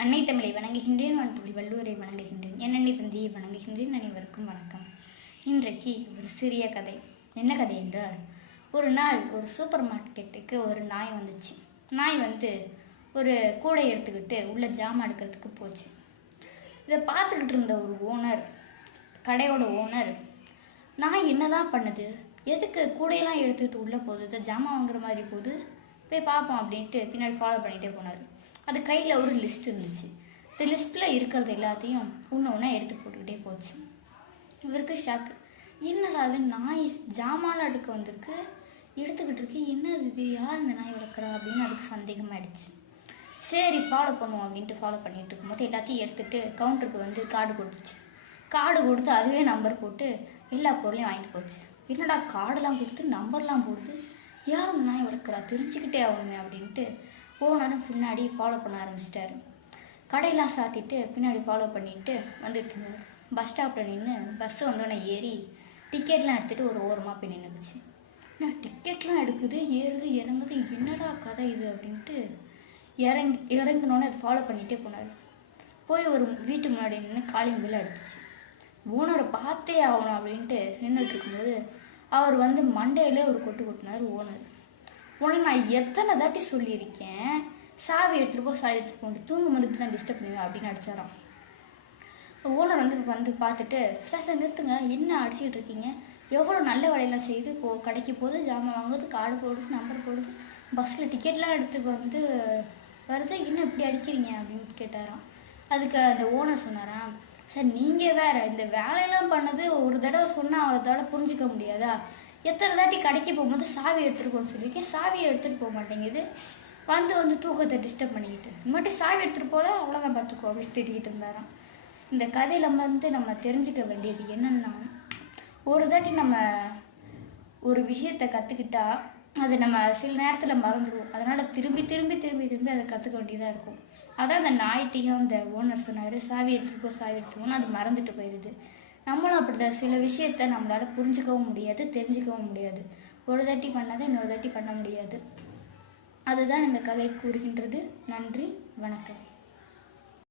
அன்னை தமிழை வணங்குகின்றேன் வன்புகள் வள்ளுவரை வணங்குகின்றேன் என் அன்னை தந்தையை வணங்குகின்றேன் அனைவருக்கும் வணக்கம். இன்றைக்கு ஒரு சிறிய கதை. என்ன கதை என்றால் ஒரு நாள் ஒரு சூப்பர் மார்க்கெட்டுக்கு ஒரு நாய் வந்துச்சு. நாய் வந்து ஒரு கூடை எடுத்துக்கிட்டு உள்ள ஜாமான் எடுக்கிறதுக்கு போச்சு. இதை பார்த்துக்கிட்டு இருந்த ஒரு ஓனர் கடையோட ஓனர் நாய் என்னதான் பண்ணுது? எதுக்கு கூடையெல்லாம் எடுத்துக்கிட்டு உள்ளே போகுது? ஜாமான் வாங்குற மாதிரி போகுது? போய் பார்ப்போம் அப்படின்ட்டு பின்னாடி ஃபாலோ பண்ணிகிட்டே போனார். அது கையில் ஒரு லிஸ்ட் இருந்துச்சு. இந்த லிஸ்ட்டில் இருக்கிறது எல்லாத்தையும் ஒன்று ஒன்றா எடுத்து போட்டுக்கிட்டே போச்சு. இவருக்கு ஷாக்கு என்னடா அது நாய் ஜாமான் அடுக்கு வந்திருக்கு. எடுத்துக்கிட்டு இருக்கு. என்ன இது? யார் இந்த நாய் வளர்க்குறா? அப்படின்னு அதுக்கு சந்தேகமாயிடுச்சு சரி ஃபாலோ பண்ணுவோம் அப்படின்ட்டு ஃபாலோ பண்ணிட்டு இருக்கும்போது எல்லாத்தையும் எடுத்துகிட்டு கவுண்டருக்கு வந்து கார்டு கொடுத்துச்சு. கார்டு கொடுத்து அதுவே நம்பர் போட்டு எல்லா பொருளையும் வாங்கிட்டு போச்சு. என்னடா கார்டெல்லாம் கொடுத்து நம்பர்லாம் கொடுத்து யார் இந்த நாய் வளர்க்குறா? தெரிஞ்சுக்கிட்டே ஆகணுமே அப்படின்ட்டு ஓனரும் பின்னாடி ஃபாலோ பண்ண ஆரம்பிச்சிட்டாரு. கடையெல்லாம் சாத்திட்டு பின்னாடி ஃபாலோ பண்ணிட்டு வந்துட்டு இருந்தார். பஸ் ஸ்டாப்பில் நின்று பஸ்ஸு வந்தோடனே ஏறி டிக்கெட்லாம் எடுத்துகிட்டு ஒரு ஓரமாக போய் நின்றுக்குச்சு நான் டிக்கெட்லாம் எடுக்குது? ஏறுது இறங்குது? என்னடா கதை இது? அப்படின்ட்டு இறங்கி இறங்கினோன்னே அதை ஃபாலோ பண்ணிகிட்டே போனார். போய் ஒரு வீட்டு முன்னாடி நின்று காலிங் பில் அடிச்சிச்சு ஓனரை பார்த்தே ஆகணும் அப்படின்ட்டு நின்றுட்டு இருக்கும்போது அவர் வந்து மண்டையிலே ஒரு கொட்டு கொட்டினார் ஓனர். உனக்கு நான் எத்தனை தாட்டி சொல்லியிருக்கேன்? சாவி எடுத்துகிட்டு போ சாவி எடுத்துகிட்டு போட்டு தூங்கும் போது இப்படி தான் டிஸ்டர்ப் பண்ணுவேன் அப்படின்னு அடிச்சாராம் ஓனர் வந்து வந்து பார்த்துட்டு சார் சார் நிறுத்துங்க. என்ன அடிச்சுக்கிட்டு இருக்கீங்க? எவ்வளோ நல்ல வேலையெல்லாம் செய்து போ கடைக்கு போகுது ஜாமான் வாங்குறது கார்டு போடுறது நம்பர் போடுறது பஸ்ஸில் டிக்கெட்லாம் எடுத்து வந்து வருது. இன்னும் இப்படி அடிக்கிறீங்க? அப்படின்னு கேட்டாராம். அதுக்கு அந்த ஓனர் சொன்னாராம் சார் நீங்கள் வேறு இந்த வேலையெல்லாம் பண்ணது ஒரு தடவை சொன்னால் அவளதால புரிஞ்சிக்க முடியாதா? எத்தனை தாட்டி கடைக்கு போகும்போது சாவி எடுத்துகிட்டு போகணும்னு சொல்லியிருக்கேன். சாவியை எடுத்துகிட்டு போக மாட்டேங்குது. வந்து வந்து தூக்கத்தை டிஸ்டர்ப் பண்ணிக்கிட்டு. மட்டும் சாவி எடுத்துகிட்டு போகல அவ்வளோதான் பார்த்துக்கோ அப்படின்னு திட்டிக்கிட்டு இருந்தாராம். இந்த கதையில் வந்து நம்ம தெரிஞ்சுக்க வேண்டியது என்னென்னா ஒரு தாட்டி நம்ம ஒரு விஷயத்தை கற்றுக்கிட்டா அது நம்ம சில நேரத்தில் மறந்துடுவோம். அதனால் திரும்பி திரும்பி திரும்பி திரும்பி அதை கற்றுக்க வேண்டியதாக இருக்கும். அதான் அந்த நாய்ட்டையும் அந்த ஓனர் சொன்னார் சாவி எடுத்துகிட்டு போ சாவி எடுத்துகிட்டு போனால் அது மறந்துட்டு போயிடுது நம்மளும் அப்படிதான் சில விஷயத்த நம்மளால் புரிஞ்சுக்கவும் முடியாது தெரிஞ்சுக்கவும் முடியாது. ஒரு தாட்டி பண்ணாத இன்னொரு தாட்டி பண்ண முடியாது. அதுதான் இந்த கதை கூறுகின்றது. நன்றி வணக்கம்.